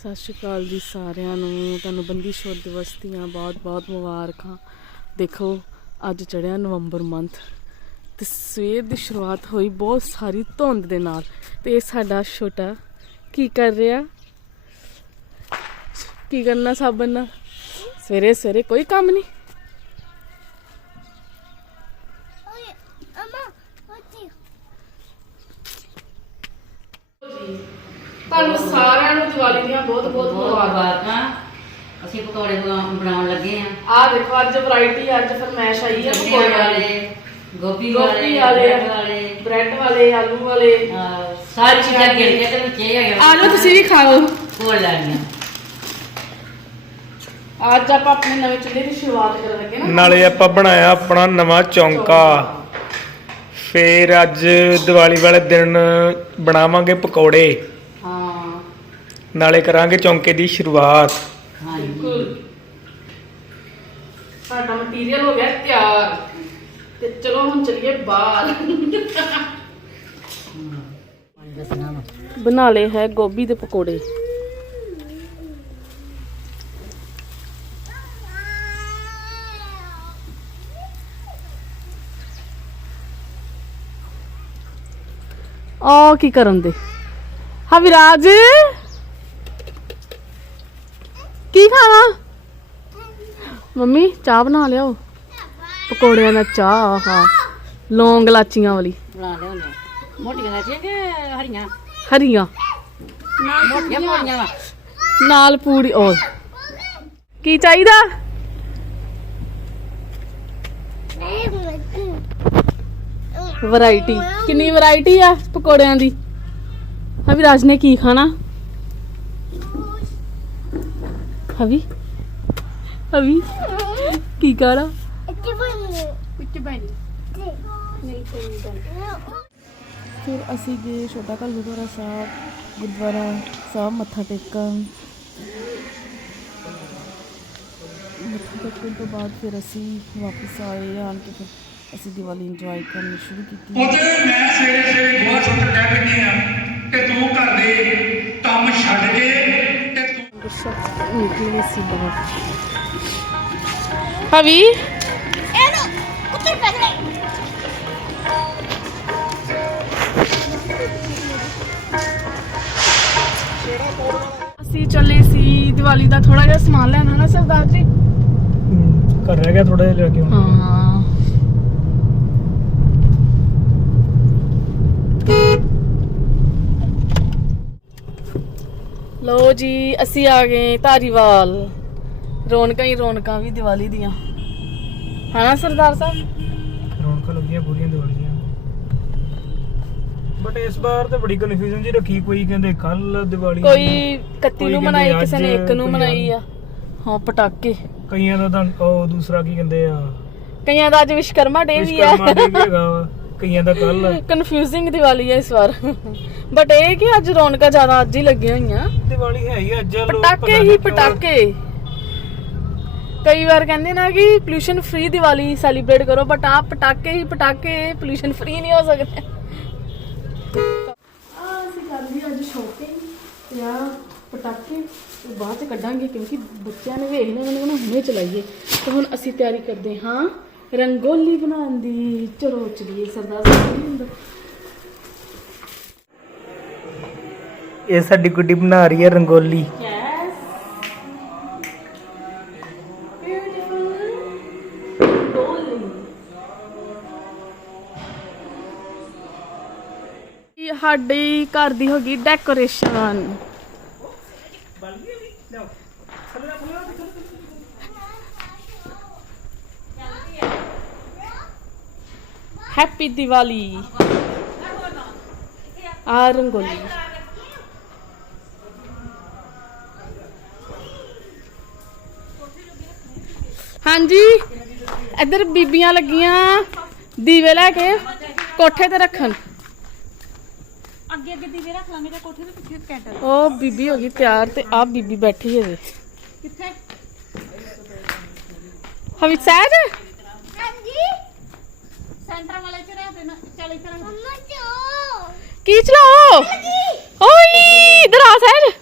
ਸਤਿ ਸ਼੍ਰੀ ਅਕਾਲ ਜੀ ਸਾਰਿਆਂ ਨੂੰ। ਤੁਹਾਨੂੰ ਬੰਦੀ ਛੋੜ ਦਿਵਸ ਦੀਆਂ ਬਹੁਤ-ਬਹੁਤ ਮੁਬਾਰਕਾਂ। ਦੇਖੋ, ਅੱਜ ਚੜਿਆ ਨਵੰਬਰ ਮੰਥ ਤੇ ਸਵੇਰ ਦੀ ਸ਼ੁਰੂਆਤ ਹੋਈ ਬਹੁਤ ਸਾਰੀ ਧੁੰਦ ਦੇ ਨਾਲ। ਤੇ ਇਹ ਸਾਡਾ ਛੋਟਾ ਕੀ ਕਰ ਰਿਹਾ? ਕੀ ਕਰਨਾ ਸਾਬਣ ਨਾਲ? ਸਵੇਰੇ ਸਵੇਰੇ ਕੋਈ ਕੰਮ ਨਹੀਂ Oye, mamá, oye. ਤੁਹਾਨੂੰ ਸਾਰਿਆਂ ਨੂੰ ਦੀਵਾਲੀ ਦੀਆਂ ਬਹੁਤ-ਬਹੁਤ ਬਹੁਤ ਮੁਬਾਰਕਾਂ ਅਸੀਂ ਪਕੌੜੇ ਬਣਾ- ਬਣਾਉਣ ਲੱਗੇ ਆ ਆ ਦੇਖੋ ਅੱਜ ਵੈਰਾਈਟੀ ਅੱਜ ਵਾਲੇ ਗੋਭੀ ਵਾਲੇ ਬ੍ਰੈਡ ਵਾਲੇ। ਬ੍ਰੈਡ ਵਾਲੇ ਆਲੂ ਵਾਲੇ। ਅਹ, ਸਾਰੀ ਚੀਜ਼ਾਂ ਗਿਣ ਕੇ ਤੇ ਵਿੱਚ ਇਹ ਹੈਗੇ ਆ ਜਾਓ ਤੁਸੀਂ ਵੀ ਖਾਓ। ਕੋਲ ਲੈਣੀਆਂ ਅੱਜ ਆਪਾਂ ਆਪਣੇ ਨਵੇਂ ਚੁੱਲ੍ਹੇ ਦੀ ਸ਼ੁਰੂਆਤ ਕਰਨ ਲੱਗੇ ਨਾ। ਨਾਲੇ ਆਪਾਂ ਬਣਾਇਆ ਆਪਣਾ ਨਵਾਂ ਚੌਂਕਾ। ਫੇਰ ਅੱਜ ਦੀਵਾਲੀ ਵਾਲੇ ਦਿਨ ਬਣਾਵਾਂਗੇ ਪਕੌੜੇ। ਹਾਂ। ਨਾਲੇ ਕਰਾਂਗੇ ਚੌਂਕੇ ਦੀ ਸ਼ੁਰੂਆਤ। ਹਾਂਜੀ। ਬਿਲਕੁਲ। ਸਾਡਾ ਮਟੀਰੀਅਲ ਹੋ ਗਿਆ ਤਿਆਰ। ਤੇ ਚਲੋ ਹੁਣ ਚੱਲੀਏ ਬਾਹਰ। ਬਣਾ ਲਏ ਹੈ ਗੋਭੀ ਦੇ ਪਕੌੜੇ। ਆ ਕੀ ਕਰਨ ਦੇ? ਹਾਂ ਵਿਰਾਜ। ਕੀ ਖਾਣਾ? ਮੰਮੀ ਚਾਹ ਬਣਾ ਲਿਆਓ। ਪਕੌੜਿਆਂ ਦਾ ਚਾਹ ਆਹਾ। ਲੌਂਗ ਲਾਚੀਆਂ ਵਾਲੀ। ਬਣਾ ਲਿਆਉਂਦੇ ਮੋਟੀਆਂ ਲੈਚੀਆਂ ਕਿ ਹਰੀਆਂ? ਹਰੀਆਂ। ਮੋਟੀਆਂ ਮੋਟੀਆਂ ਵਾ। ਨਾਲ ਪੂੜੀ ਔਰ ਕੀ ਚਾਹੀਦਾ? ਵੈਰਾਈਟੀ ਕਿੰਨੀ ਵੈਰਾਈਟੀ ਆ ਪਕੌੜਿਆਂ ਦੀ? ਹਵੀ ਰਾਜ ਨੇ ਕੀ ਖਾਣਾ? ਹਵੀ? ਹਵੀ ਕੀ ਖਾਣਾ ਫਿਰ ਅਸੀਂ ਗਏ ਛੋਟਾ ਕਾ ਗੁਰਦੁਆਰਾ ਸਾਹਿਬ ਗੁਰਦੁਆਰਾ ਸਾਹਿਬ ਮੱਥਾ ਟੇਕਣ। ਮੱਥਾ ਟੇਕਣ ਤੋਂ ਬਾਅਦ ਫਿਰ ਅਸੀਂ ਵਾਪਸ ਆਏ ਆਣ ਕੇ ਫਿਰ ਅਸੀਂ ਦੀਵਾਲੀ ਇੰਜੋਏ ਕਰਨੀ ਸ਼ੁਰੂ ਕੀਤੀ। ਉਹਦੇ ਮੈਂ ਸਵੇਰੇ ਸਵੇਰੇ ਬਹੁਤ ਸੁੱਟ ਕਹਿ ਪੈਂਦੀ ਆ ਕਿ ਤੂੰ ਘਰ ਦੇ ਕੰਮ ਛੱਡ ਕੇ ਤੇ ਤੂੰ ਗੁਰਸ਼ਤ ਨਿਕਲੇ ਸੀ ਬਾਹਰ। ਹਵੀ Utter pagre. ਅਸੀਂ ਚੱਲੇ ਸੀ ਦੀਵਾਲੀ ਦਾ ਥੋੜਾ ਜਿਹਾ ਸਮਾਨ ਲੈਣਾ ਨਾ ਸਰਦਾਰ ਜੀ? ਘਰ ਰਹਿ ਗਿਆ ਥੋੜਾ ਜਿਹਾ ਲੈ ਕੇ ਹਾਂ। ਲੋ ਜੀ ਅਸੀਂ ਆ ਗਏ ਧਾਰੀਵਾਲ। ਰੌਣਕਾਂ ਹੀ ਰੌਣਕਾਂ ਵੀ ਦੀਵਾਲੀ ਦੀਆਂ। ਹਨਾ ਸਰਦਾਰ ਸਾਹਿਬ? ਰੌਣਕਾਂ ਲੱਗੀਆਂ ਪੂਰੀਆਂ ਦੀਵਾਲੀ ਦੀਆਂ ਬਟ ਇਸ ਵਾਰ ਤੇ ਬੜੀ ਕਨਫਿਊਜ਼ਨ ਜੀ ਰੱਖੀ ਕੋਈ ਕਹਿੰਦੇ ਕੱਲ ਦੀਵਾਲੀ ਕੋਈ 31 ਕੋਈ ਨੂੰ ਮਨਾਈ ਕਿਸੇ ਨੇ ਅੱਜ, 1 ਨੂੰ ਮਨਾਈ ਆ। ਹਾਂ ਪਟਾਕੇ। ਕਈਆਂ ਦਾ ਤਾਂ ਉਹ ਦੂਸਰਾ ਕੀ ਕਹਿੰਦੇ ਆ? ਕਈਆਂ ਦਾ ਅੱਜ ਵਿਸ਼ਕਰਮਾ ਡੇ ਵੀ ਆ। ਵਿਸ਼ਕਰਮਾ ਡੇ ਵੀ ਹੈਗਾ ਵਾ, ਕਈਆਂ ਦਾ ਕੱਲ ਕਨਫਿਊਜ਼ਿੰਗ ਦੀਵਾਲੀ ਹੈ ਇਸ ਵਾਰ। ਬਟ ਇਹ ਕਿ ਅੱਜ ਰੌਣਕਾਂ ਜ਼ਿਆਦਾ ਅੱਜ ਹੀ ਲੱਗੀਆਂ ਹੋਈਆਂ। ਦੀਵਾਲੀ ਹੈ ਹੀ ਅੱਜ ਲੋਕ ਪਟਾਕੇ ਹੀ ਪਟਾਕੇ। ਕਈ ਵਾਰ ਕਹਿੰਦੇ ਨਾ ਕਿ ਪੋਲੂਸ਼ਨ ਫ੍ਰੀ ਦੀਵਾਲੀ ਸੈਲੀਬ੍ਰੇਟ ਕਰੋ ਬਟ ਆ ਪਟਾਕੇ ਹੀ ਪਟਾਕੇ ਪੋਲੂਸ਼ਨ ਫ੍ਰੀ ਨਹੀਂ ਹੋ ਸਕਦੇ। ਆ ਅਸੀਂ ਕਰ ਲਈ ਅੱਜ ਸ਼ਾਪਿੰਗ ਤੇ ਆ ਪਟਾਕੇ ਤੇ ਬਾਅਦ ਚ ਕੱਢਾਂਗੇ ਕਿਉਂਕਿ ਬੱਚਿਆਂ ਨੇ ਵੇਖ ਲਿਆ ਉਹਨਾਂ ਨੂੰ ਹੁਣੇ ਚਲਾਈਏ। ਤੇ ਹੁਣ ਅਸੀਂ ਤਿਆਰੀ ਕਰਦੇ ਹਾਂ ਰੰਗੋਲੀ ਬਣਾਉਣ ਦੀ। ਚਲੋ ਚਲੀਏ ਸਰਦਾਰ ਸਾਹਿਬ ਇਹ ਸਾਡੀ ਗੁੱਡੀ ਬਣਾ ਰਹੀ ਹੈ ਰੰਗੋਲੀ। ਸਾਡੀ ਘਰ ਦੀ ਹੋ ਗਈ ਡੈਕੋਰੇਸ਼ਨ ਹੈਪੀ ਦੀਵਾਲੀ ਆ ਰੰਗੋਲੀ। ਹਾਂਜੀ, ਇੱਧਰ ਬੀਬੀਆਂ ਲੱਗੀਆਂ। ਦੀਵੇ ਲੈ ਕੇ ਕੋਠੇ ਤੇ ਰੱਖਣ। ਅੱਗੇ ਅੱਗੇ ਦੀਵੇ ਰੱਖ ਲਾਂਗੇ ਜਾਂ ਕੋਠੇ ਦੇ ਪਿੱਛੇ ਕੈਂਡਲ ਉਹ ਬੀਬੀ ਹੋ ਗਈ ਤਿਆਰ ਤੇ ਆ ਬੀਬੀ ਬੈਠੀ ਹੈ ਜੀ। ਕਿੱਥੇ? ਹਵੀ ਸਹਿਜ? Andy, ਸੈਂਟਰ ਵਾਲੇ ਚ ਰਹਿ ਦੇਣਾ ਚੱਲ ਇੱਧਰ ਆ। Mama, Joe. ਕੀ ਚਲਾਓ? ਓਏ ਇਧਰ ਆ ਸਹਿਜ।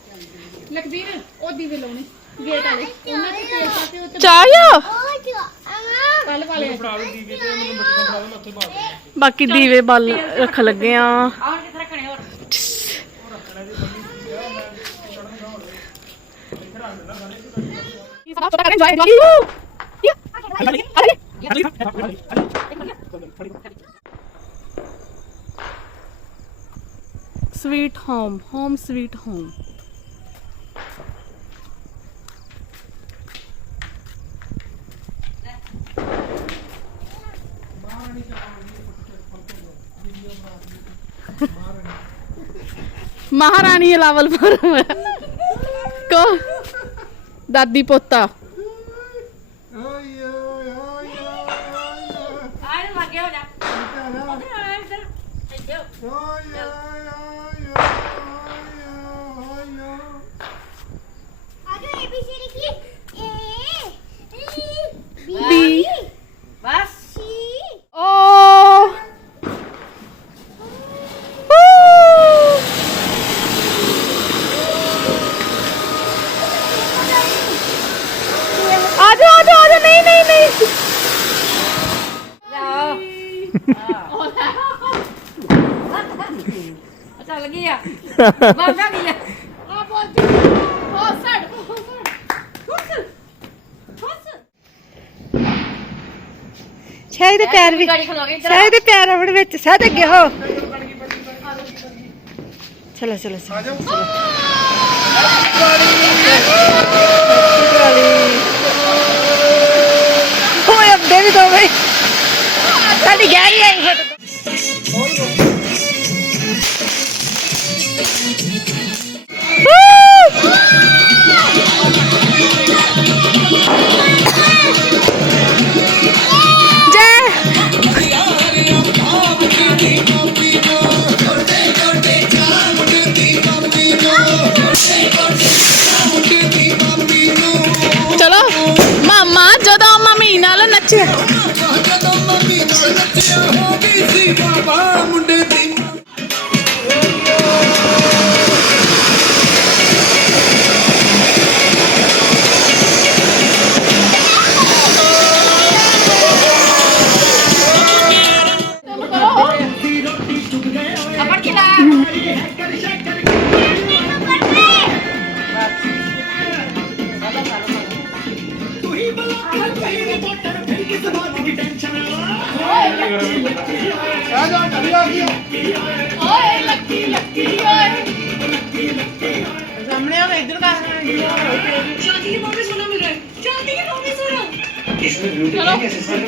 ਲਖਬੀਰ ਉਹ ਦੀਵੇ ਲਾਉਣੇ ਗੇਟ ਵਾਲੇ। ਉਹਨਾਂ ਤੇ ਤੇਲ ਪਾ ਕੇ ਉਹ ਤੇ ਚਾਹ ਆ। ਉਹ ਜੋ ਅਮਾ ਕੱਲ ਵਾਲੇ ਬਾਕੀ ਦੀਵੇ ਬਲ ਰੱਖ ਲੱਗੇ ਆ ਆਹ ਕਿੱਥੇ ਰੱਖਣੇ ਹੋਰ sweet home home sweet home ਮਹਾਰਾਣੀ ਲਾਵਲਪੁਰ ਕੋ ਦਾਦੀ ਪੋਤਾ ਆਏ ਲੱਗੇ ਹੋ ਜਾ ਉਹਦੇ ਆ ਇੱਧਰ ਇੱਥੇ ਹੋ। ਆਜੋ ਏਬੀਸੀ ਲਿਖੀ ਏ ਬੀ ਬੀ ਬਸ ਸੀ ਓ ਆਜੋ ਆਜੋ ਆਜੋ ਨਹੀਂ ਨਹੀਂ ਨਹੀਂ। ਚੱਲ ਗਈ ਆ। ਬਾਬਾ ਗਈ ਆ ਆ ਪਹੁੰਚ ਹੋ ਸੜ ਹੋ ਸੜ। ਖੁਸ਼ ਖੁਸ਼ ਸ਼ਾਇਦ ਪੈਰ ਵੀ ਸ਼ਾਇਦ ਪੈਰ ਆਪਣੇ ਵਿੱਚ ਸਾਧ ਅੱਗੇ ਹੋ। ਚਲੋ ਚਲੋ ਚਲੋ। ਹੋਏ ਅੱਬੇ ਵੀ ਦੋਵੇਂ ਸਾਡੀ ਗਹਿਰੀ ਆਈ ਮੰਮੀ ਨਾਲ ਬਾਬਾ ਮੁੰਡੇ necesario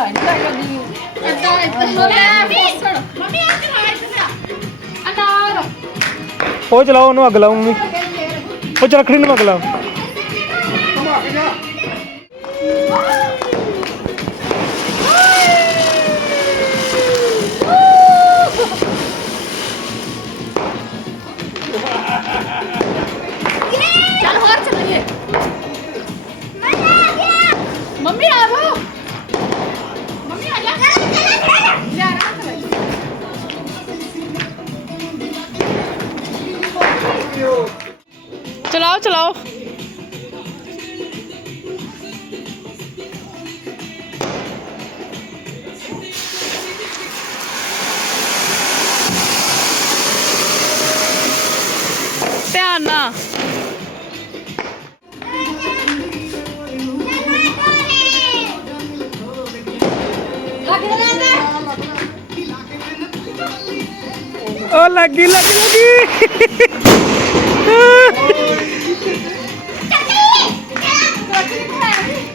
ਓਏ ਨਿਕਲ ਲੱਗੀ ਇੱਦਾਂ ਇੱਦਾਂ ਲੈ ਫੋਸੜ ਮੰਮੀ ਆ ਚਲਾ ਇੱਥੇ ਅਨਾਰ ਉਹ ਚਲਾਓ, ਉਹਨੂੰ ਅੱਗ ਲਾਓ ਮੰਮੀ। ਉਹ ਚਰਖੜੀ ਨੂੰ ਅੱਗ ਲਾਓ।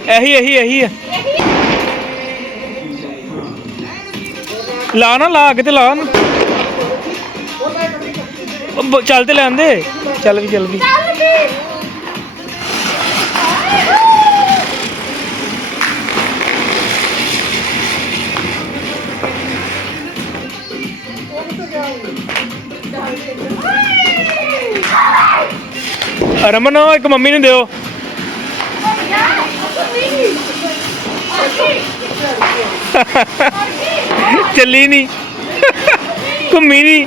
ਇਹੀ ਇਹੀ ਇਹੀ ਆ। ਲਾ ਨਾ, ਲਾ ਅੱਗੇ ਤੇ ਲਾ ਨਾ ਬ- ਚੱਲ ਤੇ ਲੈਂਦੇ ਚੱਲ ਵੀ ਚੱਲ ਵੀ। ਰਮਨ ਉਹ ਇੱਕ ਮੰਮੀ ਨੂੰ ਦਿਓ। ਚੱਲੀ ਨਹੀਂ ਘੁੰਮੀ ਨਹੀਂ